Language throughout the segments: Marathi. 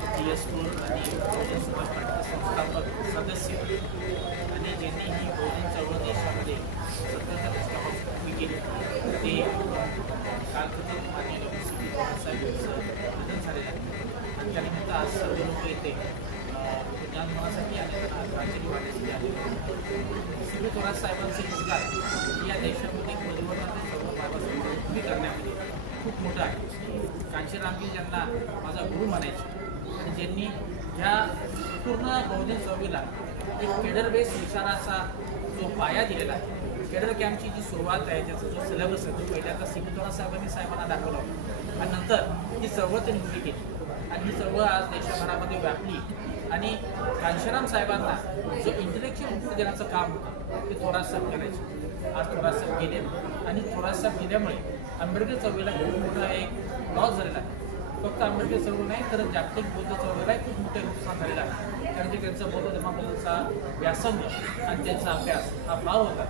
PS4 आणि बहुजन समाज पार्टीचे संस्थापक सदस्य आणि ज्यांनी ही बहुजन चळवळ देशामध्ये 70च्या दशकापासून उभी केली ते कालकथित माननीय डॉक्टर सी पी साहेब यांचं निधन झालेलं आहे आणि त्यानिमित्त आज सर्व लोक येथे ज्ञानमानासाठी आणि राज्याची वाढण्यासाठी आले. सी पी साहेबांचे योगदान या देशामध्ये परिवर्तनाचे सर्व बाबासाहेबांची उभी करण्यामध्ये खूप मोठं आहे. कांशीरामजी ज्यांना माझा गुरु म्हणायचे आणि ज्यांनी ह्या पूर्ण बहुजन चळवळीला एक केडर बेस विचाराचा जो पाया दिलेला आहे, केडर कॅम्पची जी सुरुवात आहे त्याचा जो सिलेबस आहे तो पहिल्यांदा सी पी साहेबांना दाखवला होता आणि नंतर ही चळवळ त्यांनी उभी केली आणि ही चळवळ आज देशभरामध्ये व्यापली आणि कांशीराम साहेबांना जो इंटेलेक्च्युअल इनपुट देण्याचं काम होतं ते थोरातसाहेब करायचे. आज थोरातसाहेब गेले आणि थोरातसाहेब गेल्यामुळे आंबेडकर चळवळीला खूप मोठा एक लॉस झालेला आहे. फक्त आंबेडकर चळवळ नाही तर जागतिक बौद्ध चळवळीलाही खूप मोठे नुकसान झालेलं आहे. कारण की त्यांचा बौद्ध धर्माबद्दलचा व्यासंग आणि त्यांचा अभ्यास हा भाव होता.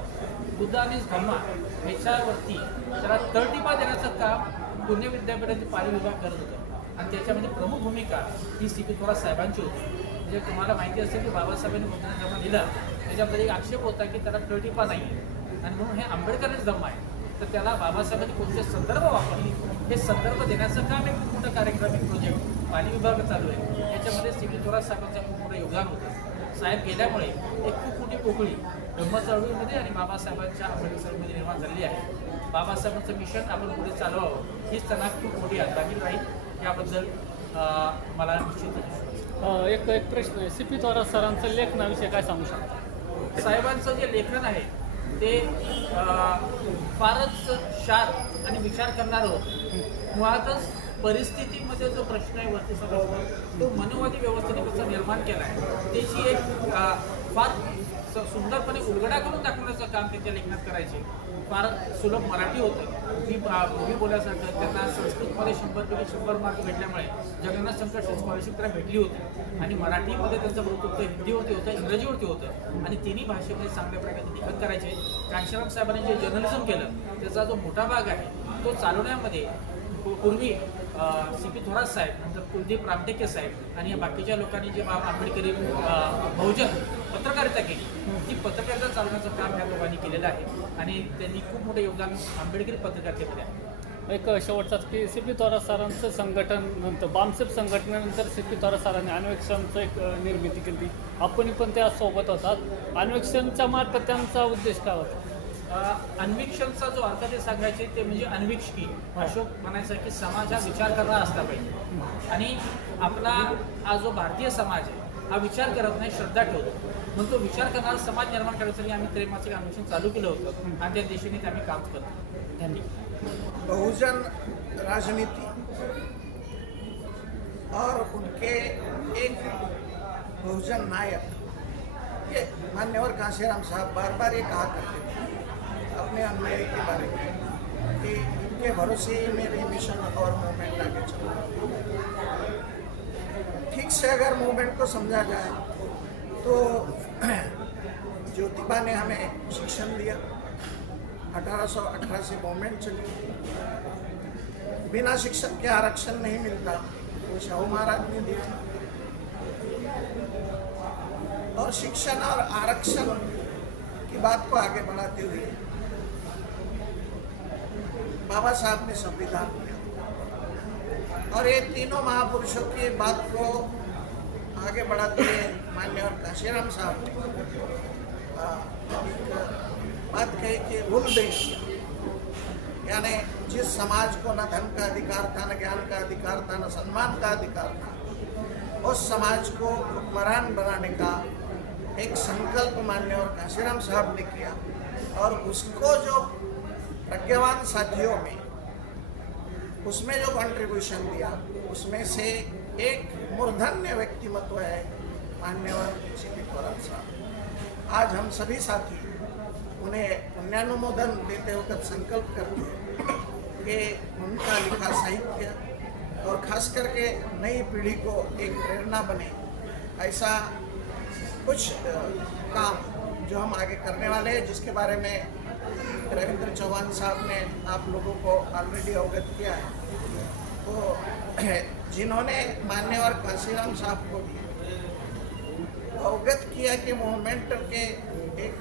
बुद्ध आणि धर्मा ह्याच्यावरती त्याला तळटीपा देण्याचं काम पुणे विद्यापीठातील पाली विभाग करत होतं आणि त्याच्यामध्ये प्रमुख भूमिका ही सी पी साहेबांची होती. म्हणजे तुम्हाला माहिती असेल की बाबासाहेबांनी बौद्ध धर्म दिला त्याच्यामध्ये एक आक्षेप होता की त्याला तळटीपा नाही आहे आणि म्हणून हे आंबेडकरच धर्म आहे तर त्याला बाबासाहेबांनी कोणते संदर्भ वापरले हे संदर्भ देण्याचं काम एक खूप मोठं कार्यक्रम एक प्रोजेक्ट पाली विभाग चालू आहे. याच्यामध्ये सी पी साहेबांचं खूप मोठं योगदान होतं. साहेब गेल्यामुळे एक खूप मोठी पोकळी धम्म चळवळीमध्ये आणि बाबासाहेबांच्या आंबेडकर चळवळीमध्ये निर्माण झालेली आहे. बाबासाहेबांचं मिशन आपण पुढे चालवावं हीच त्यांना खूप मोठी आग्रही राहील याबद्दल मला निश्चितच एक प्रश्न आहे. सी पी सरांचं लेखनाविषयी काय सांगू शकता? साहेबांचं जे लेखन आहे ते फारच शार्प आणि विचार करणारं होतं. मुळातच परिस्थितीमध्ये जो प्रश्न आहे वरती सगळं तो मनोवादी व्यवस्थेने कसा निर्माण केला आहे त्याची एक फार सुंदरपणे उलगडा करून दाखवण्याचं काम त्यांच्या लेखनात करायचे. फार सुलभ मराठी होतं. पूर्वी बोलायसारखं त्यांना संस्कृतमध्ये 100 मार्क भेटल्यामुळे जगन्नाथ शंकर स्कॉलरशिप त्यांना भेटली होती आणि मराठीमध्ये त्यांचं वक्तव्य हिंदीवरती होतं, इंग्रजीवरती होतं आणि तिन्ही भाषेमध्ये चांगल्या प्रकारे लिखाण करायचे. कांशीराम साहेबांनी जे जर्नलिझम केलं त्याचा जो मोठा भाग आहे तो चालवण्यामध्ये पूर्वी सी पी साहेब नंतर कुलदीप रामटेके साहेब आणि या बाकीच्या लोकांनी जे आंबेडकरी बहुजन पत्रकारिता केली ती पत्रकारिता चालवण्याचं काम या लोकांनी केलेलं आहे आणि त्यांनी खूप मोठं योगदान आंबेडकरी पत्रकारितेमध्ये आहे. एक शेवटचाच की सी पी सरांचं संघटन नंतर बामसेप संघटनेनंतर सी पी सरांनी अन्वेषणचं एक निर्मिती केली. आपण पण त्या सोबत होतात. अन्वेषणच्या मार्फत त्यांचा उद्देश काय होता? अन्वीक्षणचा जो अर्थ ते सांगायचे ते म्हणजे अन्वीक्षकी. अशोक म्हणायचं की समाज हा विचार करणारा असला पाहिजे आणि आपला हा जो भारतीय समाज आहे हा विचार करत नाही, श्रद्धा ठेवतो. म्हणून तो विचार करणारा समाज निर्माण करण्यासाठी आम्ही त्रैमासिक अन्वेषण चालू केलं होतं आणि त्या दिशेने आम्ही काम करतो. धन्यवाद. बहुजन राजनीति और उनके एक बहुजन नायक ये मान्यवर कांशीराम साहब बार बार ये कहा करते थे अपने अन्याय के बारे में कि इनके भरोसे ही मेरी मिशन और मूवमेंट आगे चला. ठीक से अगर मूवमेंट को समझा जाए तो ज्योतिबा ने हमें शिक्षण दिया. 1818 से मूवमेंट चली. बिना शिक्षक के आरक्षण नहीं मिलता वो शाहू महाराज ने दिया. और शिक्षण और आरक्षण की बात को आगे बढ़ाते हुए बाबा साहब ने संविधान दिया और ये तीनों महापुरुषों की बात को आगे बढ़ाते हुए माननीय कांशीराम साहब ने बात कही कि रूल बेस्ड, यानी जिस समाज को न धन का अधिकार था, न ज्ञान का अधिकार था, न सम्मान का अधिकार था, उस समाज को हुक्मरान बनाने का एक संकल्प माननीय कांशीराम साहब ने किया और उसको जो प्रज्ञावान साथियों में उसमें जो कंट्रीब्यूशन दिया उसमें से एक मूर्धन्य व्यक्तिमत्व है मान्यवर सी पी साहब. आज हम सभी साथी उन्हें पुण्यानुमोदन देते वक्त संकल्प करते हैं कि उनका लिखा साहित्य और खास करके नई पीढ़ी को एक प्रेरणा बने ऐसा कुछ काम जो हम आगे करने वाले हैं, जिसके बारे में रविंद्र चौहान साहब ने आप लोगों को ऑलरेडी अवगत किया है. वो जिन्होंने मान्यवर काशीराम साहब को भी अवगत किया कि मूवमेंट के एक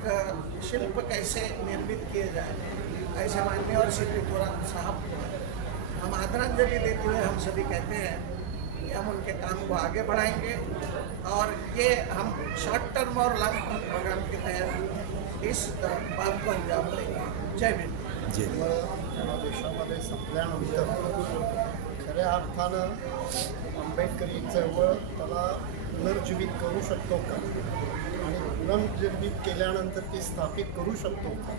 शिल्प कैसे निर्मित किए जाए, ऐसे मान्यवर सीपी थोराट साहब को हम आदरांजलि देते हुए हम सभी कहते हैं कि हम उनके काम को आगे बढ़ाएंगे और ये हम शॉर्ट टर्म और लॉन्ग टर्म प्रोग्राम के तहत इस बात को अंजाम देंगे। जय भीम। देशामध्ये संपल्यानंतर खऱ्या अर्थानं आंबेडकरी चळवळ त्याला पुनर्जीवित करू शकतो का आणि पुनर्जीवित केल्यानंतर ती स्थापित करू शकतो का,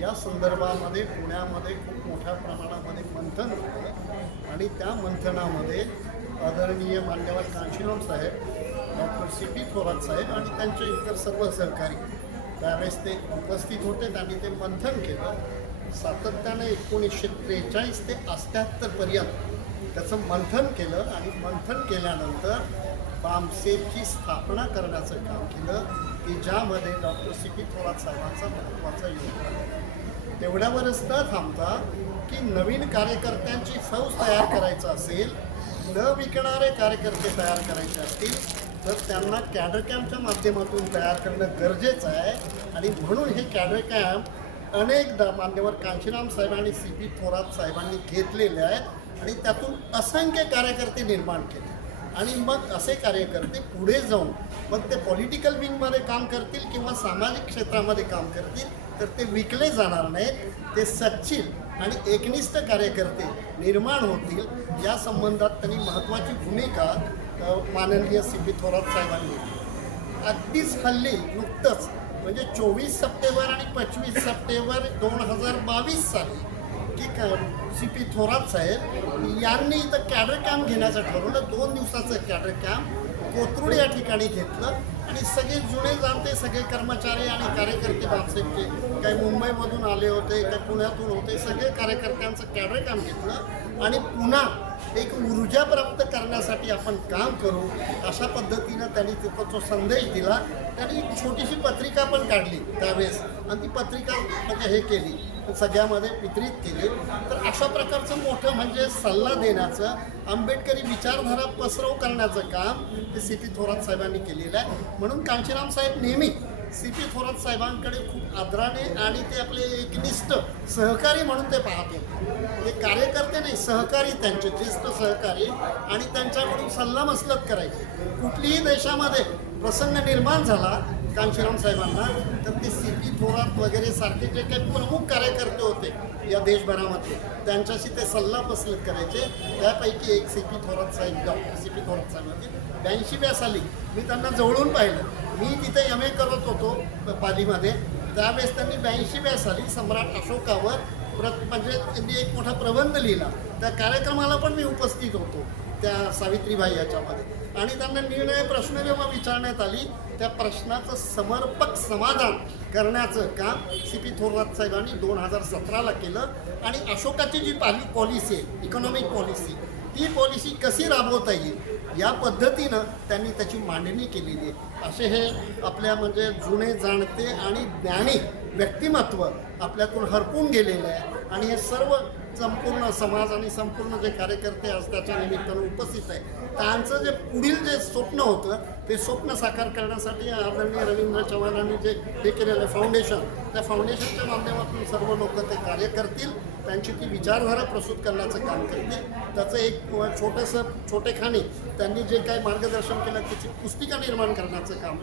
या संदर्भामध्ये पुण्यामध्ये खूप मोठ्या प्रमाणामध्ये मंथन होतं आणि त्या मंथनामध्ये आदरणीय मान्यवर कांशीराम साहेब, डॉक्टर सी.पी. थोरात साहेब आणि त्यांचे इतर सर्व सहकारी त्यावेळेस ते उपस्थित होते. त्यांनी ते मंथन केलं. सातत्याने 1943 ते 78पर्यंत त्याचं मंथन केलं आणि मंथन केल्यानंतर बामसेफची स्थापना करण्याचं काम केलं की ज्यामध्ये डॉक्टर सी.पी. थोरात साहेबांचा महत्त्वाचा योगदान आहे. तेवढ्यावरच न थांबता की नवीन कार्यकर्त्यांची फौज तयार करायचं असेल, न विकणारे कार्यकर्ते तयार करायचे असतील तर त्यांना कॅडर कॅम्पच्या माध्यमातून तयार करणं गरजेचं आहे. आणि म्हणून हे कॅडर कॅम्प अनेकदा मान्यवर कांशीराम साहेब आणि सी.पी. थोरात साहेबांनी घेतलेले आहेत आणि त्यातून असंख्य कार्यकर्ते निर्माण केले. आणि मग असे कार्यकर्ते पुढे जाऊन मग ते पॉलिटिकल विंगमध्ये काम करतील किंवा सामाजिक क्षेत्रामध्ये काम करतील तर ते विकले जाणार नाहीत. ते सच्चिल आणि एकनिष्ठ कार्यकर्ते निर्माण होतील. या संबंधात त्यांनी महत्त्वाची भूमिका माननीय सी.पी. थोरात साहेबांनी अगदीच हल्ली नुकतंच म्हणजे 24 सप्टेंबर आणि 25 सप्टेंबर 2022 साली की सी.पी. थोरात साहेब यांनी इथं कॅडर कॅम्प घेण्याचं ठरवलं. 2 दिवसाचं कॅडर कॅम्प कोथरूड या ठिकाणी घेतलं आणि सगळे जुने जाणते सगळे कर्मचारी आणि कार्यकर्ते बामसेफचे, काही मुंबईमधून आले होते, काही पुण्यातून होते, सगळे कार्यकर्त्यांचं कॅडर कॅम्प घेतलं आणि पुन्हा एक ऊर्जा प्राप्त करण्यासाठी आपण काम करू अशा पद्धतीनं त्यांनी तिथं तो संदेश दिला. त्यांनी एक छोटीशी पत्रिका पण काढली त्यावेळेस आणि ती पत्रिका म्हणजे हे केली सगळ्यामध्ये वितरित केली. तर अशा प्रकारचं मोठं म्हणजे सल्ला देण्याचं, आंबेडकरी विचारधारा पसरव करण्याचं काम हे सी.पी. थोरात साहेबांनी केलेलं आहे. म्हणून कांशीराम साहेब नेहमी सी.पी. थोरात साहेबांकडे खूप आदराने आणि ते आपले एकनिष्ठ सहकारी म्हणून ते पाहत होते. ते कार्यकर्ते नाही, सहकारी, त्यांचे ज्येष्ठ सहकारी आणि त्यांच्याकडून सल्लामसलत करायचे. कुठलीही देशामध्ये प्रसंग निर्माण झाला कांशीराम साहेबांना तर ते सी.पी. थोरात वगैरे सारखे जे काही प्रमुख कार्यकर्ते होते या देशभरामध्ये त्यांच्याशी ते सल्लामसलत करायचे. त्यापैकी एक सी.पी. थोरात साहेब, डॉक्टर सी.पी. थोरात साहेब होते. 82व्या साली मी त्यांना जवळून पाहिलं. मी तिथे M.A. करत होतो पालीमध्ये. त्यावेळेस त्यांनी 82व्या साली सम्राट अशोकावर म्हणजे त्यांनी एक मोठा प्रबंध लिहिला. त्या कार्यक्रमाला पण मी उपस्थित होतो त्या सावित्रीबाई याच्यामध्ये. आणि त्यांना निर्णय प्रश्न जेव्हा विचारण्यात आली त्या प्रश्नाचं समर्पक समाधान करण्याचं काम सी.पी. थोरात साहेबांनी 2017ला केलं. आणि अशोकाची जी पॉलिसी आहे, इकॉनॉमिक पॉलिसी, ती पॉलिसी कशी राबवता येईल या पद्धतीनं त्यांनी त्याची मांडणी केलेली आहे. असे हे आपल्या म्हणजे जुने जाणते आणि ज्ञानी व्यक्तिमत्व आपल्यातून हरपून गेलेलं आहे. आणि हे सर्व संपूर्ण समाज आणि संपूर्ण जे कार्यकर्ते आज त्याच्या निमित्तानं उपस्थित आहे त्यांचं जे पुढील जे स्वप्न होतं ते स्वप्न साकार करण्यासाठी आदरणीय रवींद्र चव्हाणांनी जे हे केलेलं फाउंडेशन, त्या फाउंडेशनच्या माध्यमातून सर्व लोक ते कार्य करतील. त्यांची ती विचारधारा प्रस्तुत करण्याचं काम करतील. त्याचं एक छोटंसं छोटेखानी त्यांनी जे काही मार्गदर्शन केलं त्याची पुस्तिका निर्माण करण्याचं काम,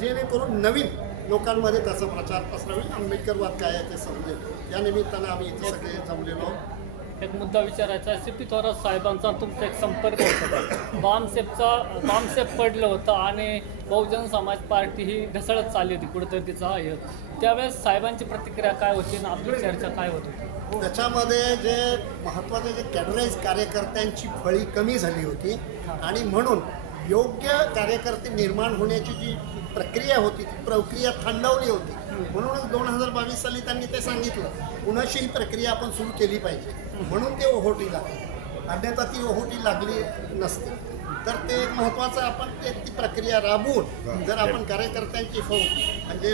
जेणेकरून नवीन लोकांमध्ये त्याचा प्रचार पसरवेल, आंबेडकरवाद काय आहे ते समजेल. या निमित्तानं आम्ही इथे सगळे जमलेलो आहोत. एक मुद्दा विचारायचा आहे. सी.पी. थोरात साहेबांचा तुमचा एक संपर्क होता. बामसेफ पडलं होतं आणि बहुजन समाज पार्टी ही ढसळत चालली होती कुठेतरी तिचा हे. त्यावेळेस साहेबांची प्रतिक्रिया काय होती आणि आपली चर्चा काय होत होती? त्याच्यामध्ये जे महत्त्वाचे जे कॅडराईज कार्यकर्त्यांची फळी कमी झाली होती आणि म्हणून योग्य कार्यकर्ते निर्माण होण्याची जी प्रक्रिया होती ती प्रक्रिया थांबवली होती. म्हणूनच 2022 साली त्यांनी ते सांगितलं पुन्हाशी ही प्रक्रिया आपण सुरू केली पाहिजे. म्हणून ते ओहोटी लागली, अन्यथा ती ओहोटी लागली नसते. तर ते एक महत्त्वाचं आपण ती प्रक्रिया राबवून जर आपण कार्यकर्त्यांची फौज म्हणजे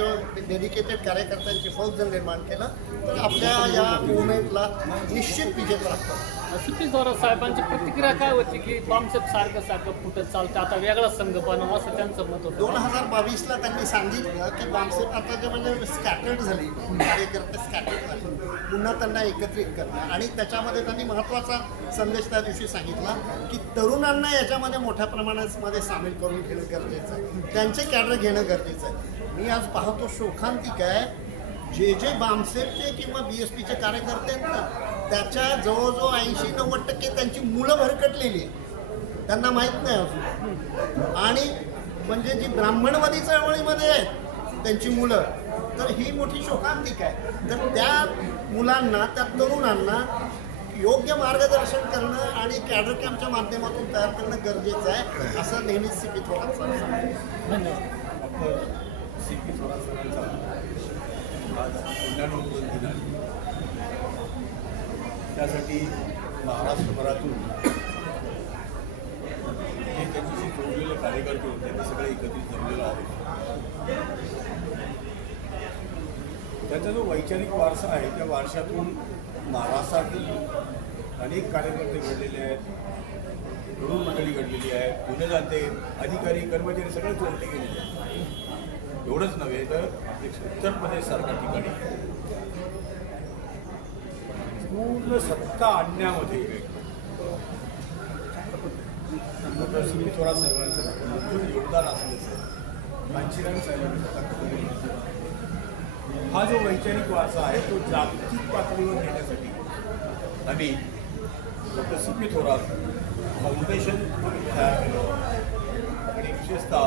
डेडिकेटेड कार्यकर्त्यांची फौज जर निर्माण केलं तर आपल्या या मुवमेंटला निश्चित विजय प्राप्त. सी.पी. थोरात साहेबांची प्रतिक्रिया काय होती की बामसेप सारखं फुटत चालतं, आता वेगळा संघ बनवा असं त्यांचं मत होतं. 2022ला त्यांनी सांगितलं की बामसेप आता जे म्हणजे स्कॅटर्ड झाली, कार्यकर्ते स्कॅटर्ड झाले, पुन्हा त्यांना एकत्रित करणं. आणि त्याच्यामध्ये त्यांनी महत्त्वाचा संदेश त्या दिवशी सांगितला की तरुणांना याच्यामध्ये मोठ्या प्रमाणामध्ये सामील करून घेणं गरजेचं आहे, त्यांचे कॅडर घेणं गरजेचं आहे. मी आज पाहतो शोकांतिक आहे, जे बामसेपचे किंवा BSPचे कार्यकर्ते आहेत ना, त्याच्या जवळजवळ 80-90% त्यांची मुलं भरकटलेली आहेत, त्यांना माहीत नाही अजून. आणि म्हणजे जी ब्राह्मणवादी चळवळीमध्ये आहेत त्यांची मुलं, तर ही मोठी शोकांतिक आहे. तर त्या मुलांना, त्या तरुणांना योग्य मार्गदर्शन करणं आणि कॅडर कॅम्पच्या माध्यमातून तयार करणं गरजेचं आहे, असं नेहमीच सी.पी. थोरात सांगतात. धन्यवाद. सी.पी. थोरात सरांचा आज पुण्यानोंदवून दिला, त्यासाठी महाराष्ट्रभरातून जे त्यांच्याशी जोडलेले कार्यकर्ते होते ते सगळे एकत्रित जमलेले आहेत. त्याचा जो वैचारिक वारसा आहे त्या वारशातून महाराष्ट्रातील अनेक कार्यकर्ते घडलेले आहेत, तरुण मंडळी घडलेली आहेत, गुन्हेगार अधिकारी कर्मचारी सगळे जोडले गेलेले आहेत. एवढंच नव्हे तर उत्तर प्रदेशसारख्या ठिकाणी पूर्ण सत्ता आणण्यामध्ये डॉक्टर सी.पी. थोरात साहेबांचं मोठं योगदान असल्याचं कांचीराम साहेबांनी हा जो वैचारिक वारसा आहे तो जागतिक पातळीवर नेण्यासाठी आम्ही डॉक्टर सी.पी. थोरात फाउंडेशन तयार केलं. आणि विशेषतः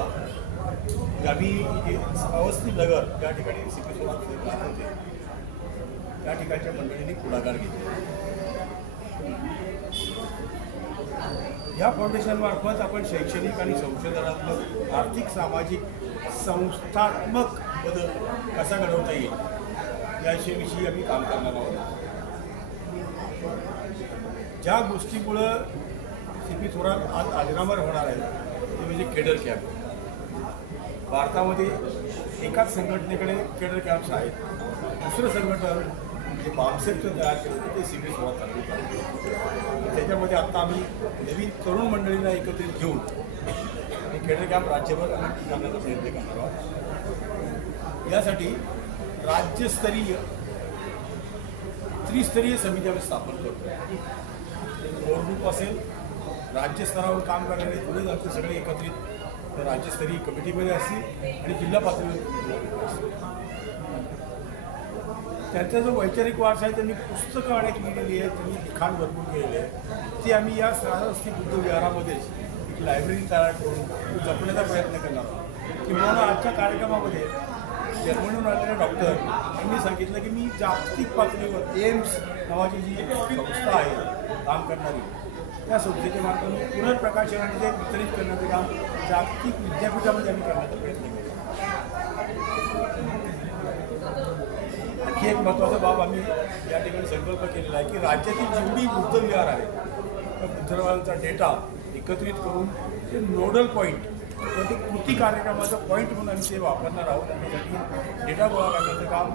गावी जे अवस्थी नगर त्या ठिकाणी सी.पी. थोरात राहत होते, त्या ठिकाणच्या मंडळींनी पुढाकार घेतला. या फाउंडेशनमार्फत आपण शैक्षणिक आणि संशोधनात्मक, आर्थिक, सामाजिक, संस्थात्मक बदल कसा घडवता येईल याविषयी आम्ही काम करणार आहोत. ज्या गोष्टीमुळं सी.पी. थोरात आज अजरामर होणार आहे ते म्हणजे केडर कॅम्प. भारतामध्ये एकाच संघटनेकडे केडर कॅम्प्स आहेत. दुसरं संघटन जे बामसेपचं तयार केलं होतं ते सी.पी. थोरात चालू आहे. त्याच्यामध्ये आत्ता आम्ही नवीन तरुण मंडळींना एकत्रित घेऊन आणि केडर कॅम्प राज्यभर आम्ही करण्याचा प्रयत्न करणार आहोत. यासाठी राज्यस्तरीय त्रिस्तरीय समिती आम्ही स्थापन करतो. कोर ग्रुप असेल, राज्यस्तरावर काम करणारे पुढे जाते सगळे एकत्रित राज्यस्तरीय कमिटीमध्ये असतील आणि जिल्हा पातळीवर. त्यांचा जो वैचारिक वारसा आहे त्यांनी पुस्तकं अनेक लिहिलेली आहेत, त्यांनी लिखाण भरपूर केलेले आहे. ती आम्ही या श्रावस्ती बुद्ध विहारामध्येच एक लायब्ररी तयार करून जपण्याचा प्रयत्न करणार आहोत. किंवा आजच्या कार्यक्रमामध्ये जर्मनीहून आलेले डॉक्टर यांनी सांगितलं की मी जागतिक पातळीवर एम्स नावाची जी संस्था आहे काम करणारी, त्या संस्थेच्या मार्फत पुनर्प्रकाशन आणि ते वितरित करण्याचं काम जागतिक विद्यापीठामध्ये आम्ही करण्याचा प्रयत्न केला. आणखी एक महत्त्वाचा बाब आम्ही या ठिकाणी संकल्प केलेला आहे की राज्यातील जेवढी बुद्ध विहार आहे त्या बुद्धविहारांचा डेटा एकत्रित करून ते नोडल पॉईंट तर ते कृती कार्यक्रमाचा पॉईंट म्हणून आम्ही ते वापरणार आहोत. त्यासाठी डेटा गोळा करण्याचं काम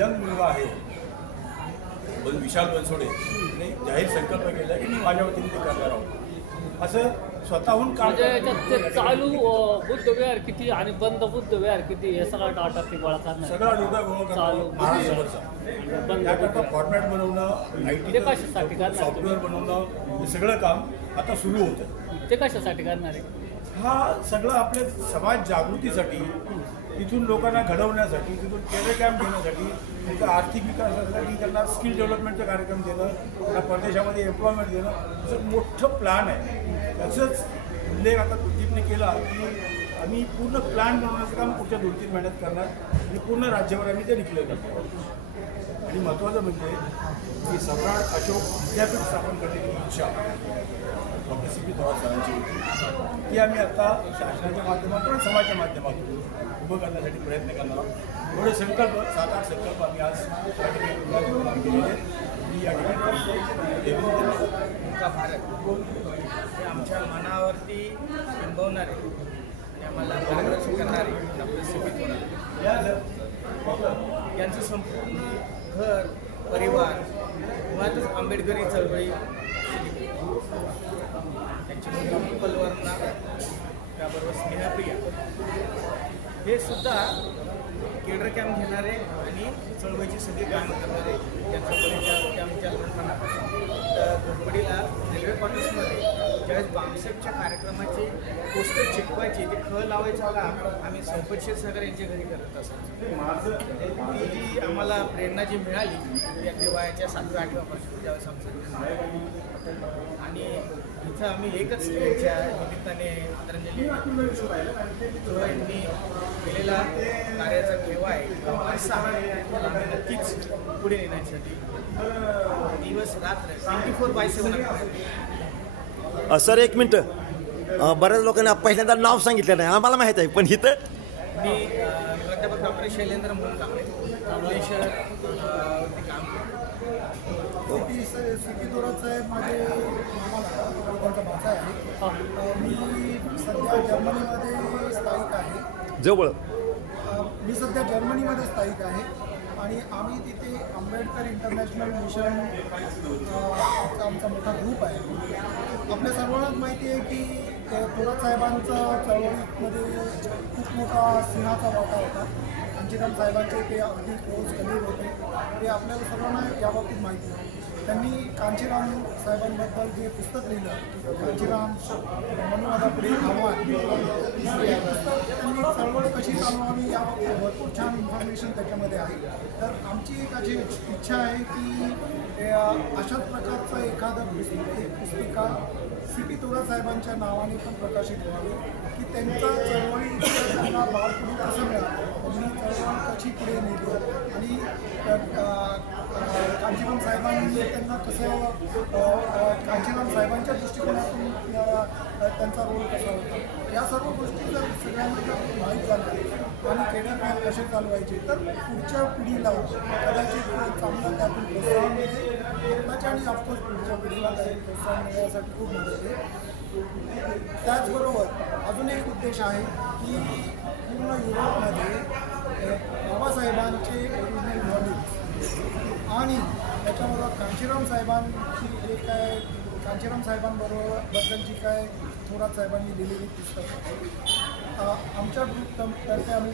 यंग मुलगा आहे विशाल बनसोडे यांनी जाहीर संकल्प केला की मी माझ्या वतीने ते करणार आहोत. असं स्वतःहून काम म्हणजे चालू बुद्ध विहार किती आणि बंद बुद्ध विहार किती हे सगळा डाटा ते गोळा करणार, सगळा डेटा गोळा चालू महाराष्ट्रभरचा. त्याकरता फॉर्मॅट बनवणं, ते कशासाठी करणार, सॉफ्टवेअर बनवणं हे सगळं काम आता सुरू होतं. ते कशासाठी करणार आहे? हा सगळं आपल्या समाज जागृतीसाठी, तिथून लोकांना घडवण्यासाठी, तिथून केडर कॅम्प घेण्यासाठी, त्यांचा आर्थिक विकासासाठी, त्यांना स्किल डेव्हलपमेंटचा कार्यक्रम देणं, त्यांना परदेशामध्ये एम्प्लॉयमेंट देणं, असं मोठं प्लॅन आहे. त्याचंच उल्लेख आता कुलदीपने केला की आम्ही पूर्ण प्लॅन बनवण्याचं काम पुढच्या 2-3 महिन्यात करणार आणि पूर्ण राज्यभर आम्ही ते डिक्लेअर करतो. आणि महत्त्वाचं म्हणजे की सम्राट अशोक विद्यापीठ स्थापन करण्याची इच्छा डॉक्टर सी.पी. थोरात सरांची होती, ती आम्ही आता शासनाच्या माध्यमातून समाजाच्या माध्यमातून उभं करण्यासाठी प्रयत्न करणार आहोत. एवढे संकल्प 7-8 संकल्प आम्ही आज या ठिकाणी केलेले. मी या ठिकाणी आमच्या मनावरती बिंबवणारे आणि आम्हाला मार्गदर्शन करणारे डॉक्टर सी.पी. थोरात यांचं संपूर्ण घर परिवार मुळातच आंबेडकरी चळवळी त्यांची मुलगी पलवर्णा त्याबरोबर स्नेहप्रिया हे सुद्धा केडर कॅम्प घेणारे आणि चळवळीची सगळी कामं करणारे त्यांचा परिचय कॅम्पच्या लहानपणापासून तर घोरपडीला रेल्वे क्वार्टर्समध्ये ज्यावेळेस बामसेपच्या कार्यक्रमाचे पोस्टर चिटवायचे ते खळ लावायचं काम आम्ही संपत क्षीरसागर यांच्या घरी करत असायचो. ती जी आम्हाला प्रेरणा जी मिळाली ती अगदी वयाच्या 7व्या-8व्या वर्षी ज्यावेळेस आमचं आणि इथं आम्ही एकच त्यांच्या निमित्ताने आदरणीय यांनी केलेला कार्याचा ठेवा आहे असा आम्ही नक्कीच पुढे नेण्यासाठी दिवस रात्र 24/7 सर एक मिनटं, बऱ्याच लोकांनी पहिल्यांदा नाव सांगितलं नाही, आम्हाला माहीत आहे, पण इथं मी प्राध्यापक डॉक्टर शैलेंद्र मोहन कांबळे ते काम करतो. सिटी थोरात साहेब माझे मामाला भाषा आहे. मी सध्या जर्मनीमध्ये स्थायिक आहे. जवळ मी सध्या जर्मनीमध्ये स्थायिक आहे आणि आम्ही तिथे आंबेडकर इंटरनॅशनल मिशन आमचा मोठा ग्रुप आहे. आपल्या सर्वांनाच माहिती आहे की थोरात साहेबांचा चळवळीमध्ये खूप मोठा सिंहाचा वाटा होता. कांचीराम साहेबांचे ते अगदी क्लोज कलीग होते. ते आपल्याला सर्वांना याबाबतीत माहिती आहे. त्यांनी कांचीराम साहेबांबद्दल जे पुस्तक लिहिलं कांचीराम मनुवादापुढे आव्हान, हे पुस्तक त्यांनी चळवळ कशी चालवावी याबाबतीत भरपूर छान इन्फॉर्मेशन त्याच्यामध्ये आहे. तर आमची एक अशी इच्छा आहे की अशाच प्रकारचं एखादं पुस्तिका सिटी थोरात साहेबांच्या नावाने पण प्रकाशित व्हावी की त्यांचा चळवळी त्यांना बाळपुढे कसं मिळालं, त्यांनी चळवळ कशी पुढे नेली आणि कांचीराम साहेबांनी त्यांना कसं कांचीराम साहेबांच्या दृष्टिकोनातून त्यांचा रोल कसा होता या सर्व गोष्टी जर सगळ्यांना जर माहीत झाल्या आणि केडर कॅम्प कसे चालवायचे तर पुढच्या पिढीला कदाचित चांगलं त्यातून प्रोत्साहन मिळेल. आत्ताच्या आणि ऑफकोर्स पुढच्या पिढीला काही प्रोत्साहन मिळण्यासाठी खूप मदत आहे. त्याचबरोबर अजून एक उद्देश आहे की पूर्ण युरोपमध्ये बाबासाहेबांचे ओरिजिनल नॉलेज आणि त्याच्याबरोबर कांचीराम साहेबांची जे काय कांचीराम साहेबांबद्दलची काय थोरात साहेबांनी लिहिलेली पुस्तकं आमच्या ग्रुपतर्फे आम्ही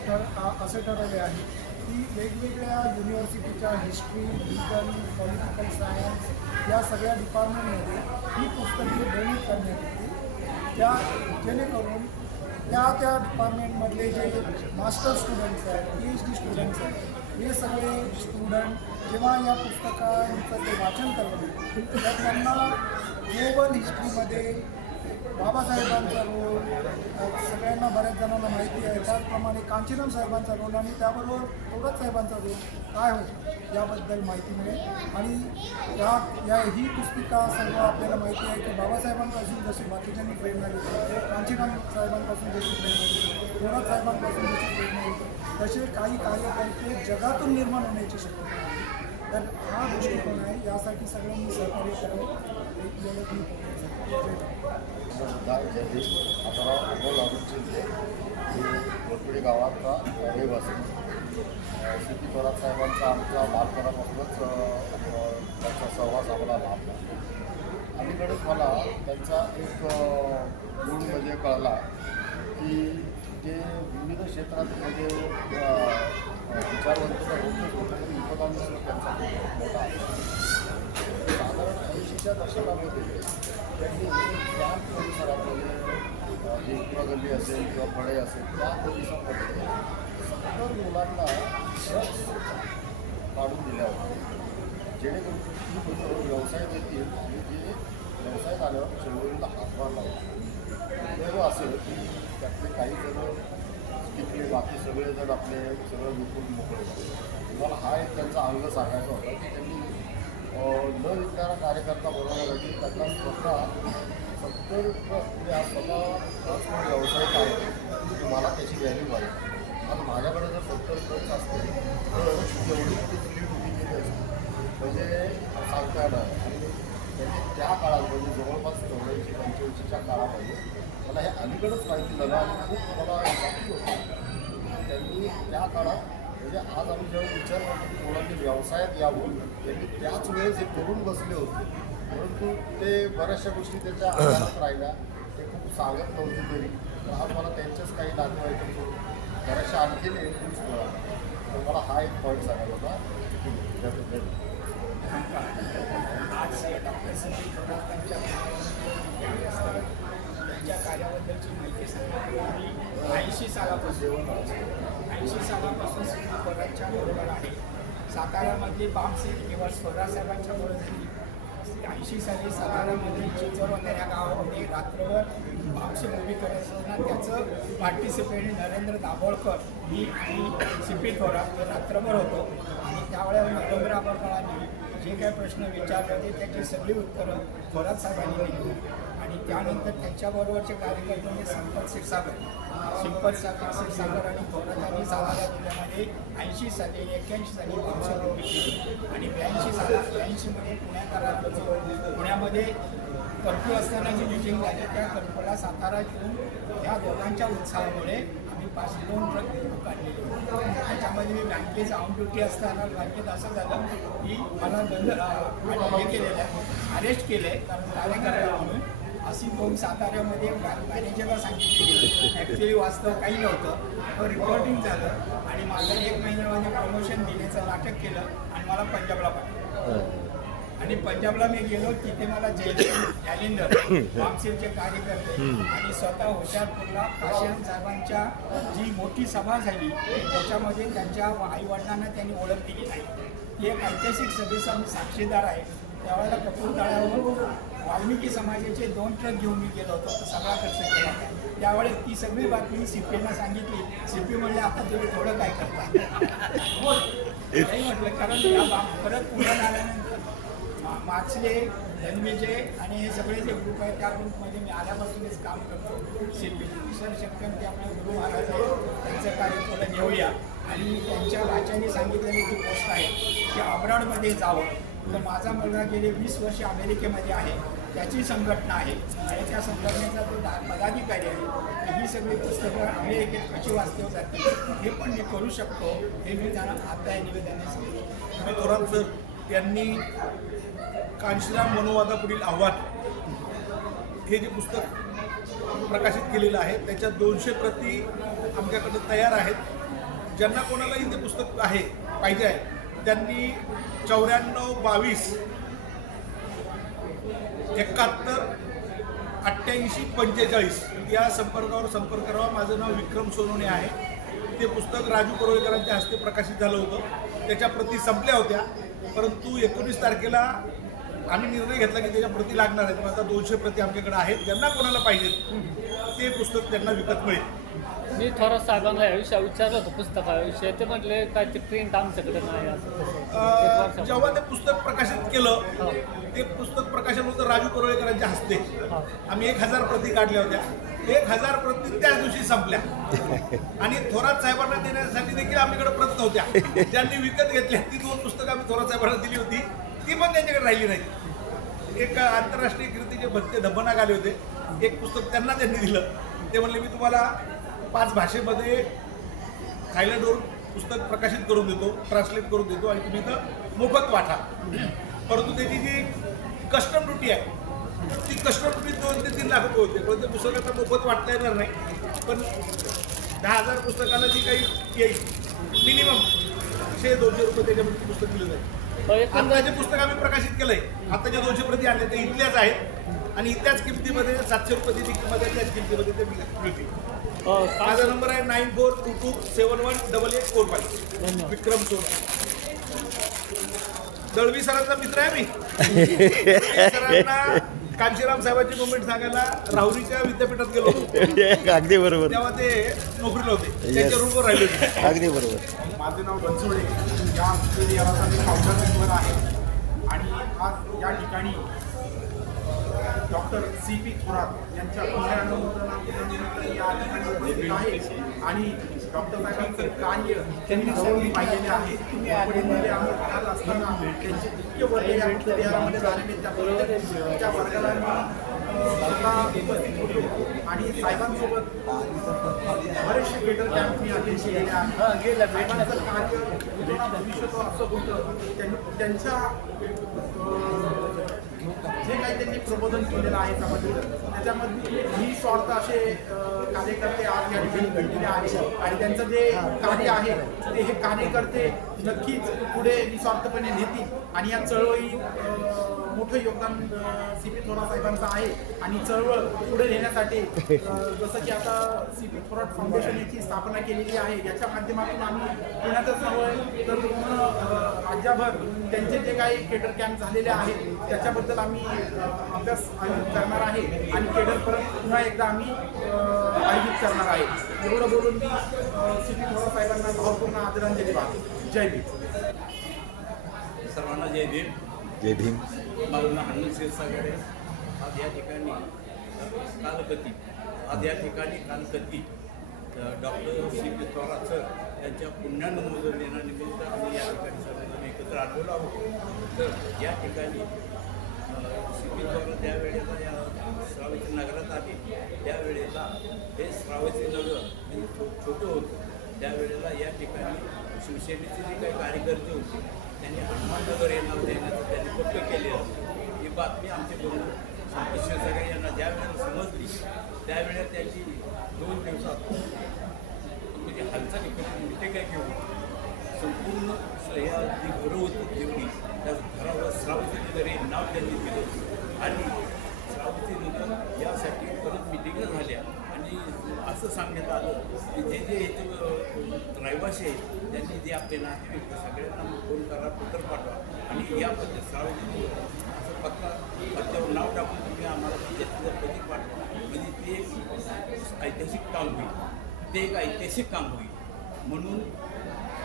असे ठरवले आहे की वेगवेगळ्या युनिव्हर्सिटीच्या हिस्ट्री, लिगल, पॉलिटिकल सायन्स या सगळ्या डिपार्टमेंटमध्ये ही पुस्तके डोनेट करण्यात येतील. त्या जेणेकरून त्या डिपार्टमेंटमधले जे मास्टर स्टुडंट्स आहेत, PhD स्टुडंट्स आहेत, हे सगळे स्टुडंट जेव्हा या पुस्तकांचं ते वाचन करतील तर त्यांना ग्लोबल हिस्ट्रीमध्ये बाबासाहेबांचा रोल सगळ्यांना बऱ्याच जणांना माहिती आहे, त्याचप्रमाणे कांचीराम साहेबांचा रोल आणि त्याबरोबर थोरात साहेबांचा रोल काय होता याबद्दल माहिती मिळेल. आणि ही पुस्तिका सर्व आपल्याला माहिती आहे की बाबासाहेबांपासून जशी बाकीच्यांनी प्रेरणा घेतली, कांचीराम साहेबांपासून जशी प्रेरणा घेतली, थोरात साहेबांपासून जशी प्रेरणा घेतली, तसे काही कार्यकर्ते जगातून निर्माण होण्याची शक्यता आहे. तर हा दृष्टिकोन आहे. यासाठी सगळ्यांनी सहकार्य करावं. आता लागून शिंदे घोरपडी गावाचा रहिवासी. सिटी थोरात साहेबांचा आमचा बालपणापासूनच त्यांचा सहवास आम्हाला लाभला. अलीकडेच मला त्यांचा एक गुण म्हणजे कळला की ते विविध क्षेत्रांमध्ये विचारवंत उपदान त्यांचा मोठा आहे. साधारण 80च्या दशकामध्ये त्यांनी कॅम्प परिसरामध्ये जे गल्ली असेल किंवा फळे असेल त्या परिसरामध्ये 70 मुलांना काढून दिल्या होत्या जेणेकरून ती मुलं व्यवसाय देतील आणि जे व्यवसाय झाल्यावर चळवळीला हातभार लावतात. तेव्हा असेल की त्यातले काही जण तिथले बाकी सगळेजण आपले सगळं विकून मोकळे झाले. मला हा एक त्यांचा अंग सांगायचा होता की त्यांनी न विकणारा कार्यकर्ता बनवण्यासाठी त्यांना स्वतः 70 आज स्वतः व्यावसायिक आहे की मला त्याची व्हॅल्यू पाहिजे. आता माझ्याकडे जर 70 कोच असते तर एवढी मोठी उभी केली असते म्हणजे सांगता येणार. आणि त्यांनी त्या काळात म्हणजे जवळपास 84-85च्या काळामध्ये मला हे अलीकडंच माहिती झालं आणि खूप मला वाटत होतं त्यांनी त्या काळात म्हणजे आज आम्ही जेव्हा विचार करतो की मुलांनी व्यवसायात यावं, त्यांनी त्याच वेळेस हे करून बसले होते, परंतु ते बऱ्याचशा गोष्टी त्याच्या आधारात राहिल्या, ते खूप सांगत नव्हते तरी. तर आज मला त्यांच्याच काही नातेवाईकांकडून बऱ्याचशा आणखीन इनपुट्स मिळाले. तर मला हा एक पॉईंट सांगायला होता. आज डॉक्टर संदीप थोरात त्यांच्या कार्याबद्दलची माहिती सांगितली. मी 80 सालापासून संदीप थोरातच्या बरोबर आहे. साताऱ्यामधली बामसेल किंवा स्वराज साहेबांच्या बरोबर झाली. 80 साली साताऱ्यामध्ये चिंचवड या गावामध्ये रात्रभर बामसेल उभी करत असताना त्याचं पार्टिसिपेंट नरेंद्र दाभोळकर, मी आणि सीपी थोरात हे रात्रभर होतो. आणि त्यावेळेला नरेंद्र दाभोळकरांनी जे काही प्रश्न विचारले होते त्याची सगळी उत्तरं थोरात साहेबांनी दिली. आणि त्यानंतर त्यांच्याबरोबरचे कार्यकर्ते म्हणजे संपत क्षीरसागर आणि थोरातांनी सातारा जिल्ह्यामध्ये 80 साली 81 साली बामसेल उभी केली. आणि 82मध्ये पुण्यामध्ये कर्फ्यू असताना जी मिटिंग झाली त्या कर्फ्यूला सातारा घेऊन या दोघांच्या उत्साहामुळे आम्ही 2 ट्रक काढलेले होते. त्याच्यामध्ये मी बँकेचं ऑन ड्युटी असताना बँकेत असं झालं की मला हे केलेलं आहे, अरेस्ट केलं आहे, कारण कार्यकर्ता म्हणून अशी दोन साताऱ्यामध्ये मॅनेजरला सांगितली. ॲक्च्युली वास्तव काही नव्हतं, रिपोर्टिंग झालं आणि माझं 1 महिन्यामध्ये प्रमोशन देण्याचं नाटक केलं आणि मला पंजाबला पाठवलं. आणि पंजाबला मी गेलो, तिथे मला जालिंदर बामसेलचे कार्यकर्ते आणि स्वतः हुशारपूरला काशियान साहेबांच्या जी मोठी सभा झाली त्याच्यामध्ये त्यांच्या आईवडिलांना त्यांनी ओळख दिली नाही. ती एक ऐतिहासिक सभेचा मी साक्षीदार आहे. त्यावेळेला कपूरतळ्यावर वाल्मिकी समाजाचे 2 ट्रक घेऊन मी गेलो होतो, सगळा खर्च केला. त्यावेळेस ती सगळी बातमी सीपीना सांगितली. सीपी म्हणले आता तुम्ही थोडं काय करता नाही म्हटलं, कारण या परत पुढे आल्यानंतर माचले धनमेजे आणि हे सगळे जे ग्रुप आहे त्या ग्रुपमध्ये मी आल्यापासूनच काम करतो. शिल्पी किशोर शक्कन ते आपले गुरु महाराज आहेत, त्यांचं कार्य थोडं घेऊया. आणि त्यांच्या भाच्याने सांगितलेली जी पोस्ट आहे की अब्रॉडमध्ये जावं. तर माझा मुलगा गेले 20 वर्ष अमेरिकेमध्ये आहे, त्याची संघटना आहे आणि त्या संघटनेचा तो पदाधिकारी आहे. ही सगळी पुस्तकं अमेरिकेत कशी वाचली जातील हे पण मी करू शकतो, हे मी त्यांना आता या निवेदनाने सांगितलं. थोरात सर त्यांनी कांशीराम मनोवादापुढील आव्हान हे जे पुस्तक प्रकाशित केलेलं आहे त्याच्या 200 प्रती आमच्याकडे तयार आहेत. ज्यांना कोणालाही ते पुस्तक पाहिजे आहे त्यांनी 94 22 71 88 45 या संपर्कावर संपर्क करावा. माझं नाव विक्रम सोनवणे आहे. ते पुस्तक राजू परोळेकरांच्या हस्ते प्रकाशित झालं होतं. त्याच्या प्रती संपल्या होत्या, परंतु 19 तारखेला आम्ही निर्णय घेतला की त्याच्या प्रती लागणार आहेत. आता 200 प्रती आमच्याकडे आहेत. ज्यांना कोणाला पाहिजेत ते पुस्तक त्यांना विकत मिळेल. मी थोरात साहेबांना याविषयी विचारलं होतं पुस्तकाविषयी, ते म्हटले काय ते प्रिंट आमच्याकडे नाही असं. जेव्हा ते पुस्तक प्रकाशित केलं, ते पुस्तक प्रकाशन होतं राजू परोळेकरांच्या हस्ते. आम्ही 1000 प्रती काढल्या होत्या. 1000 प्रती त्याच दिवशी संपल्या आणि थोरात साहेबांना देण्यासाठी देखील आमच्याकडे प्रत नव्हत्या. ज्यांनी विकत घेतल्या ती 2 पुस्तकं आम्ही थोरात साहेबांना दिली होती, ती पण त्यांच्याकडे राहिली नाही. एक आंतरराष्ट्रीय कीर्तीचे भत्ते धब्बनाक आले होते, एक पुस्तक त्यांना त्यांनी दिलं. ते म्हणले मी तुम्हाला 5 भाषेमध्ये थायलंडवरून पुस्तक प्रकाशित करून देतो, ट्रान्सलेट करून देतो आणि तुम्ही इथं मोफत वाटा. परंतु त्याची जी कस्टम ड्युटी आहे ती कस्टम ड्युटी 2 ते 3 लाख रुपये होते. पण ते पुस्तक आता मोफत वाटता येणार नाही. पण 10,000 पुस्तकाला जी काही येईल मिनिमम 100-200 रुपये त्याच्यामध्ये पुस्तक दिलं जाईल. आता जे पुस्तक आम्ही प्रकाशित केलंय, आता जे 200 प्रती आणले ते इथल्याच आहेत आणि इथल्याच किमतीमध्ये 700 रुपये किंमत त्याच किमतीमध्ये ते मिळतील. माझा नंबर आहे 9422711845. विक्रम सोनवणे. दळवी सरांचा मित्र आहे मी. सरांना कांशीराम साहेबांची मुवमेंट सांगायला राहुरीच्या विद्यापीठात गेलो होतो. अगदी बरोबर. तेव्हा ते नोकरीला होते, त्यांच्या रूमवर राहिले होते. अगदी बरोबर. माझे नाव बनसोडे, या फाउंडर आहे आणि आज या ठिकाणी डॉक्टर CP थोरात यांच्या 95 या ठिकाणी उपस्थित आहे आणि डॉक्टर साहेबांचं कार्य त्यांनी सगळी पाहिलेले आहे. पुण्यामध्ये आम्ही राहत असताना त्यांचे इतके वर्ग या विद्यालयामध्ये झालेले त्या वर्गाला उपस्थित होतो आणि साहेबांसोबत बरेचसे बरेचसे केडर कॅम्प मी अटेंड केलेले आहेत. साहेबांचं कार्य भविष्यात असं होतं त्यांच्या जे काही त्यांनी प्रबोधन केलेलं आहे समाजात त्याच्यामध्ये निस्वार्थ असे कार्यकर्ते आज या ठिकाणी घडलेले आहेत आणि त्यांचं जे कार्य आहे ते हे कार्यकर्ते नक्कीच पुढे निस्वार्थपणे नेतील आणि या चळवळीत मोठं योगदान सी.पी. थोरात साहेबांचं आहे आणि चळवळ पुढे नेण्यासाठी जसं की आता सी.पी. थोरात फाउंडेशन याची स्थापना केलेली आहे. याच्या माध्यमातून आम्ही पुण्यातच नव्हे तर पूर्ण राज्यभर त्यांचे जे काही केडर कॅम्प झालेले आहेत त्याच्याबद्दल आम्ही अभ्यास आयोजित करणार आहे आणि केडर परत पुन्हा एकदा आम्ही आयोजित करणार आहे. एवढं बोलून मी सी.पी. थोरात साहेबांना भावपूर्ण आदरांजली वाहतो. जय भीम. सर्वांना जय भीम. जय भीम. माझं नाव हनुमान क्षीरसागर. आज या ठिकाणी कालकती डॉक्टर सी.पी. थोरात सर यांच्या पुण्यानुमोदन दिनानिमित्त आम्ही या ठिकाणी सर्वजण एकत्र आलेलो आहोत. तर या ठिकाणी सी.पी. थोरात ज्या वेळेला या श्रावस्ती नगरात आले त्यावेळेला हे श्रावस्ती नगर छोटं होतं. त्यावेळेला या ठिकाणी शिवसेनेचे जे काही कार्यकर्ते होते त्यांनी हनुमाननगर हे नाव देण्याचं त्यांनी पक्क केलेलं. ही बातमी आमचे बरोबर संतोष क्षीरसागर यांना ज्या वेळेला समजली त्यावेळेला त्यांची 2 दिवसात म्हणजे हालचाल एकत्र मिटे काय घेऊन संपूर्ण ह्या जी घरं होती तेवढी त्या घरावर श्रावस्ती नगर हे नाव त्यांनी दिलं आणि श्रावस्ती नगर यासाठी परत मिटिंग झाल्या आणि असं सांगण्यात आलं की जे ह्याचे रहिवासी आहेत त्यांनी जे आपले नातेवाईक सगळ्यांना फोन करा, पत्र पाठवा आणि या पद्धतीत श्रावस्ती असं पत्त्यावर नाव टाकून तुम्ही आम्हाला त्याचं प्रतीक पाठवा. म्हणजे ते एक ऐतिहासिक काम होईल, ते एक ऐतिहासिक काम होईल म्हणून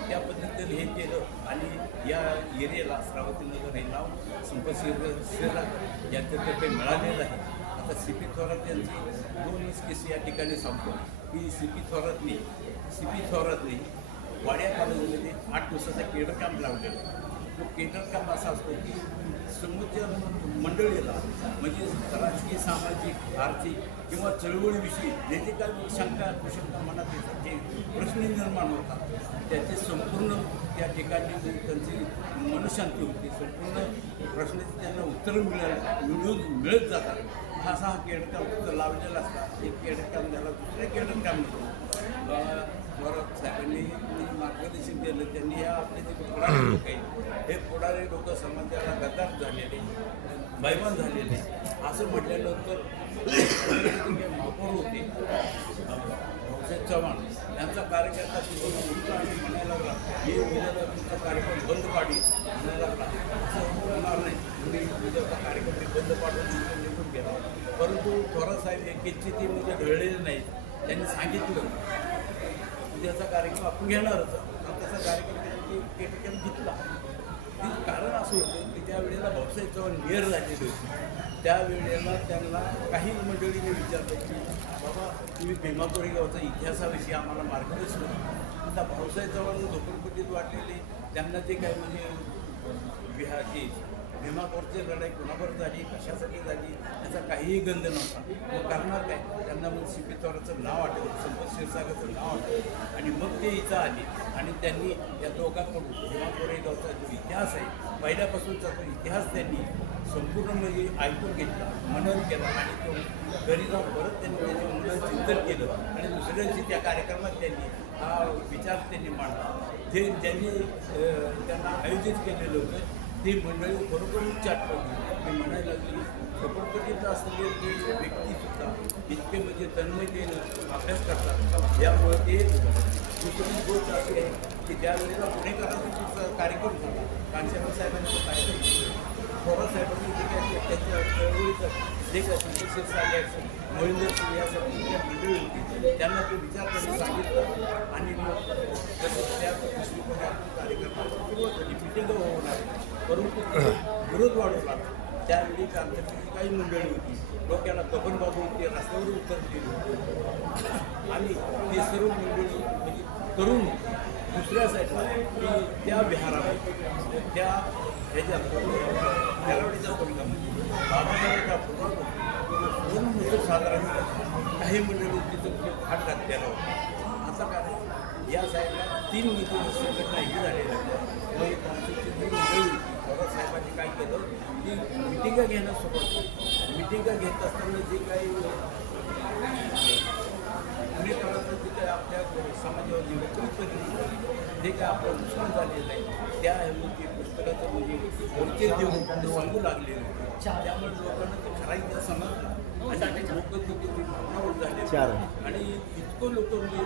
त्या पद्धतीने हे केलं आणि या एरियाला श्रावस्ती नगर हे नाव संपत क्षीरसागर यांच्यातर्फे मिळालेलं आहे. आता सी.पी. थोरात यांची 2 केस या ठिकाणी सांगतो की सी.पी. थोरातने वाड्या कॉलेजमध्ये 8 दिवसाचा केडर कॅम्प लावलेला. तो केडर कॅम्प असा असतो की समोरच्या मंडळीला म्हणजे राजकीय, सामाजिक, आर्थिक किंवा चळवळीविषयी जे जे काही शंका कुशंका मनात येतात, जे प्रश्न निर्माण होतात त्याचे संपूर्ण त्या ठिकाणी त्यांची मनशांती होती. संपूर्ण प्रश्नाची त्यांना उत्तरं मिळत जातात. असा हा केडर कॅम्प लावलेला असतात. एक केडर कॅम्प झाला, दुसऱ्या केडर कॅम्प थोरात साहेबांनी मार्गदर्शन केलं. त्यांनी या आपले जे पुढारी लोक आहेत हे पुढारी लोक समाजाला गद्दार झालेले, बैमान झालेले असं म्हटल्यानंतर महापौर होते भाऊसाहेब चव्हाण यांचा कार्यकर्ता म्हणायला लागला हे उद्याचा तुमचा कार्यक्रम बंद पाडी म्हणायला लागला. असं होणार नाही, तुम्ही उद्याचा कार्यक्रम बंद पाडून निघून गेला. परंतु थोरात साहेब एकेची ते म्हणजे ढळलेले नाही. त्यांनी सांगितलं उद्याचा कार्यक्रम आपण घेणारच. तसा कार्यक्रम त्यांनी केटकॅम्प घेतला. कारण असं होतं की त्या वेळेला भाऊसाहेब चव्हाण मेयर झालेले होते. त्यावेळेला त्यांना काही मंडळीने विचारलं की बाबा तुम्ही भीमापुरी गावचा इतिहासाविषयी आम्हाला मार्गदर्शन. आता भाऊसाहेब चव्हाण झोपडपट्टीत वाटलेले त्यांना ते काय म्हणजे बिहारची भीमापूरची लढाई कोणाबरोबर झाली, कशासाठी झाली याचा काहीही गंध नव्हता. मग करणार काय, त्यांना मग सी.पी. थोरातचं नाव आठवलं, संपत क्षीरसागरचं नाव आठवलं आणि मग ते इथं आले आणि त्यांनी या दोघांकडून भीमापुरी गावचा जो इतिहास आहे पहिल्यापासूनचा तो इतिहास त्यांनी संपूर्ण म्हणजे ऐकून घेतला, मनन केला आणि तो घरी जाऊन परत त्यांनी त्याचं मनन चिंतन केलं आणि दुसऱ्या दिवशी त्या कार्यक्रमात त्यांनी हा विचार त्यांनी मांडला. जे ज्यांनी त्यांना आयोजित केलेलं होतं ती मंडळी बरोबर उच्चाट पडली. मी म्हणायला लागली झोपडपट्टीत असलेले जे व्यक्तीसुद्धा इतके म्हणजे तन्मयतेनं अभ्यास करतात. यामुळे ते दुसरी गोष्ट अशी आहे की ज्या वेळेला पुणेकरांचा कार्यक्रम झाला, कांचन साहेबांचा कार्यक्रम थोरात साहेबांनी जे काय त्यांच्या चळवळीचं जे काय संतोष क्षीरसागर महेंद्र सिंग यासारखी ज्या मंडळी होती त्यांना तो विचार त्यांनी सांगितलं आणि मग तसंच त्या कार्यक्रमाला सुरुवात झाली. मिटिंग होणार परंतु विरोध वाढू लागला. त्यावेळी आमच्याकडे काही मंडळी होती, डोक्याला कबन बांधून ते रस्त्यावर उतरलेली होती आणि ते सर्व मंडळी म्हणजे तरुण दुसऱ्या साईडला की त्या विहारामध्ये त्या ह्याच्यात खेळाडीच्या परिणाम बाबासाहेबांचा पूर्ण साजरा केला. काही मंडळी तिथं खूप हात घातलेला होता. आता काय या साईडला 3 मीटिंग संघटना ही झालेल्या आहेत. मग आमची जी मंडळी थोरात साहेबांनी काय केलं की मिटिंगा घेणं सुरुवात केली. मिटिंगा घेत असताना जे काही पुणेकरांचं जे काही आपल्या समाजावर जे विपरीत परिणाम जे काय आपलं नुकसान झालेलं आहे त्या ते पुस्तकाचं म्हणजे वरचे देऊन ते सांगू लागलेलं आहे. त्यामुळे लोकांना ते खराईचा समजलं आणि लोक तिथे भावनावर झाले आणि इतकं लोक म्हणजे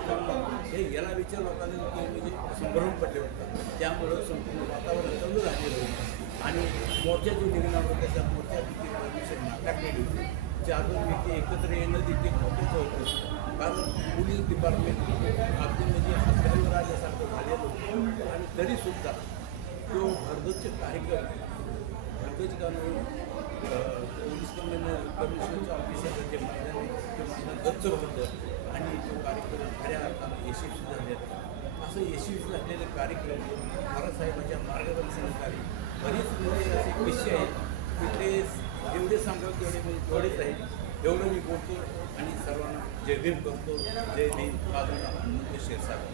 हे याला विचार लोकांना म्हणजे संभ्रम पडले होते. त्यामुळं संपूर्ण वातावरण चालू झालेलं होतं आणि मोर्चा जो निघणार होता त्या मोर्चाची परमिशन नाकारलेली होती. 4 व्यक्ती एकत्र येणं तिथे मोठंच होतं कारण पोलीस डिपार्टमेंट अगदी म्हणजे हत्यावर आल्यासारखं झालेलं होतं आणि तरीसुद्धा तो भरगतचे कार्यक्रम भरगत कानून पोलीस कमिशनरच्या ऑफिसरचं जे मैदान आहे ते मैदान गच्च होतं आणि तो कार्यक्रम खऱ्या अर्थानं यशस्वी झालेला. असं यशस्वी झालेले कार्यक्रम बाळासाहेबांच्या मार्गदर्शनाखाली बरेच म्हणजे असे विषय आहेत की ते जेवढे सांगावं तेवढे म्हणजे थोडेच आहेत. एवढं मी बोलतो आणि सर्वांना जय भीम करतो. जय भीम. माझं नाव हनुमंत क्षीरसागर.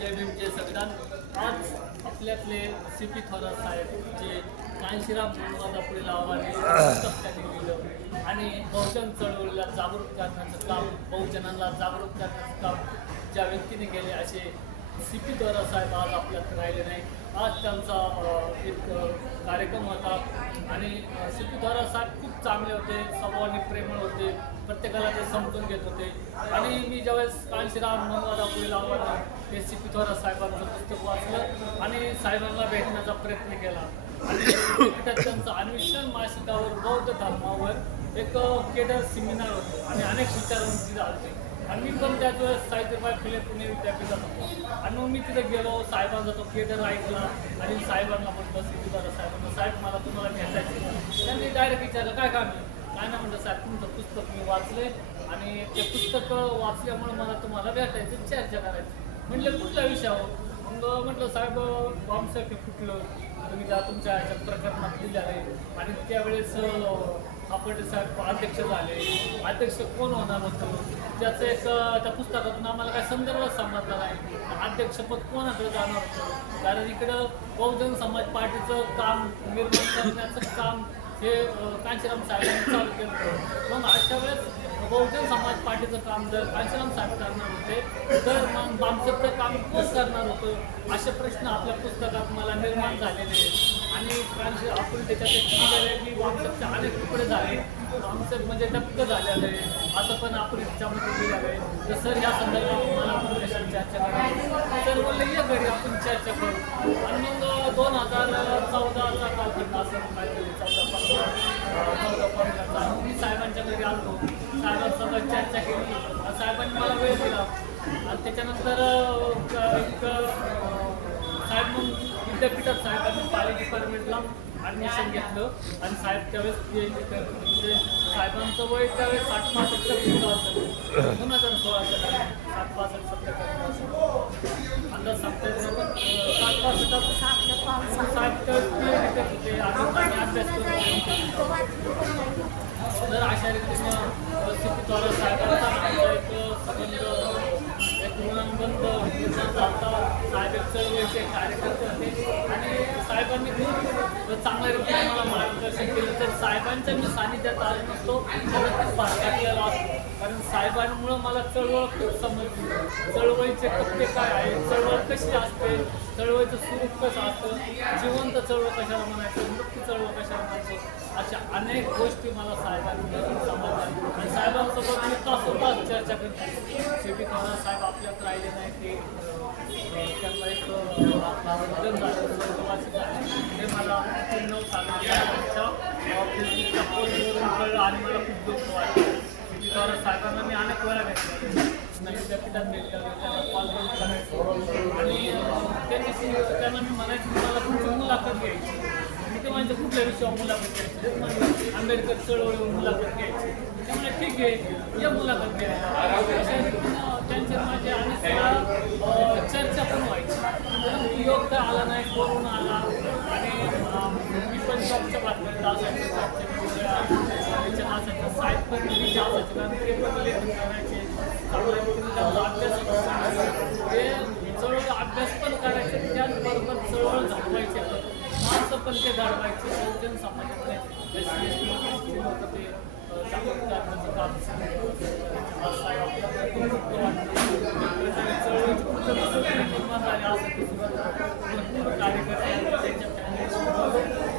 जय भीम जय संविधान. आज आपल्यातले CP थोरात साहेब जे कांशीराम म्हणून पुढे लावणारे त्यांनी लिहिलं आणि बहुजन चळवळीला जागरूक करण्याचं काम बहुजनांना जागरूक करण्याचं काम ज्या व्यक्तीने केले असे CP थोरात साहेब आज आपल्यात राहिले नाही. आज त्यांचा एक कार्यक्रम होता आणि CP थोरात साहेब खूप चांगले होते, स्वभावाने प्रेमळ होते, प्रत्येकाला ते समजून घेत होते. आणि मी ज्यावेळेस कांशीराम मनवादा पुढे लावला ते CP थोरात साहेबांचं पुस्तक वाचलं आणि साहेबांना भेटण्याचा प्रयत्न केला आणि त्यांचं अन्वेषण मासिकावर बौद्ध धर्मावर एक केडर सेमिनार होतं आणि अनेक विचारांची झाले आणि मी पण त्याच वेळेस साहित्यबाई फुले पुणे विद्यापीठात होतो आणि मग मी तिथे गेलो. साहेबांचा तो केडर ऐकला आणि साहेबांना म्हटलं CP थोरात साहेबांना साहेब मला तुम्हाला भेटायचं. त्यांनी डायरेक्ट विचारलं काय काम आहे काय ना म्हणलं साहेब तुमचं पुस्तक मी वाचले आणि ते पुस्तक वाचल्यामुळे मला तुम्हाला भेटायचं चर्चा करायची. म्हटलं कुठल्या विषयावर मग म्हटलं साहेब बॉम्बसेट कुठलं तुम्ही त्या तुमच्या ह्याच्या प्रकरणात लिहिलं आहे आणि त्यावेळेस खापर्डे साहेब अध्यक्ष झाले. अध्यक्ष कोण होणार होतं त्याचं एक त्या पुस्तकातून आम्हाला काय संदर्भ समजला नाही. अध्यक्षपद कोणाकडे जाणार होतं कारण इकडं बहुजन समाज पार्टीचं काम निर्माण करण्याचं काम हे कांशीराम साहेबांनी चालू केलं होतं. मग अशा वेळेस बहुजन समाज पार्टीचं काम जर कांशीराम साहेब करणार होते तर मग बामसेपचं काम कोण करणार होतं असे प्रश्न आपल्या पुस्तकात मला निर्माण झालेले आणि आपण त्याच्यात एक निघाले की बामसेपचे अनेक तुकडे झाले. बामसेप म्हणजे टप्प झालेलं आहे असं पण आपण त्याच्यामध्ये लिहिलं आहे. तर सर या संदर्भात मला आपण कशी चर्चा करायची सर बोलले या घरी आपण चर्चा करू आणि मग 2014चा कालखंड असं काहीतरी 14-15 मी साहेबांच्या घरी आलो. साहेबांसोबत चर्चा केली. साहेबांनी मला वेळ दिला आणि त्याच्यानंतर साहेब मग विद्यापीठात साहेबांनी पाली डिपार्टमेंटला ॲडमिशन घेतलं आणि साहेब त्यावेळेस PhD म्हणजे साहेबांचं वय त्यावेळेस 60-65 असेल 2016च्या 60-65 अंदाज सांगता येत नाही पण 60-65 साहेब त्यावेळेस PhD करत होते आणि अभ्यास करत होते. तर अशा रीतीनं CP थोरात साहेबांचा आमचा एक संबंध एक ऋणानुबंध निर्माण झाला. साहेब एक चळवळीचे कार्यकर्ते होते आणि साहेबांनी खूप चांगल्या रीतीने मला मार्गदर्शन केलं. तर साहेबांच्या मी सानिध्यात आलो नसतो तर खूप भागातलेला असतो कारण साहेबांमुळं मला चळवळ खूप समजली. चळवळीचे टप्पे काय आहेत, चळवळ कशी असते, चळवळीचं स्वरूप कसं असतं, जिवंत चळवळ कशाला म्हणायचं, मृत्यू चळवळ कशाला म्हणायचं, अशा अनेक गोष्टी मला साहेबांनी समजल्या आणि साहेबांसोबत मी तासोतास चर्चा करते. CP थोरात साहेब आपल्यात राहिले नाही ते त्यांना एक निधन झालं स्वर्गवासी झाले हे मला 9 सालांच्या फेसबुकच्या पोस्टवरून कळलं आणि मला खूप दुःख वाटलं. CP थोरात साहेबांना मी अनेक वेळा भेटलो विद्यापीठात भेटलं त्यांना कॉल करून करायचं आणि त्यांना मी म्हणायचं की मला तुमची मुलाखत घ्यायची. ते म्हणजे कुठल्या विषयावर मुलाखत घ्यायची आंबेडकर चळवळीवर मुलाखत घ्यायची. त्यामुळे ठीक आहे या मुलाखत घ्यायला अशा रीतीनं त्यांच्या माझ्या अनेक वेळा चर्चा पण व्हायची. योग तर आला नाही, कोरोना आला आणि मी पण जॉबच्या बातम्यात असायचं त्याच्या असायचं साहेब पण असायचं कारण ते पण अभ्यास पण करायचे त्याचबरोबर चळवळ झाडवायचे पण माणसं पण ते झाडवायचे बहुजन समाजातले लोक ते जागृत करण्याचं काम कार्यकर्ते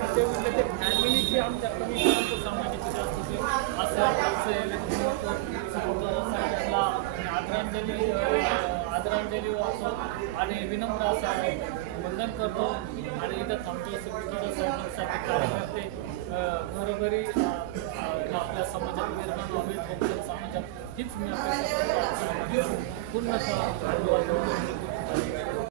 ते म्हटलं ते फॅमिलीची आमच्या कमी सामाजिक जास्त होते आदरांजली वाचतो आणि विनम्र असं वंदन करतो आणि इथं थांबतो साहेबांसाठी कार्यकर्ते घरोघरी आपल्या समाजात निर्माण व्हावे बहुजन समाजात हीच मी अपेक्षा पूर्ण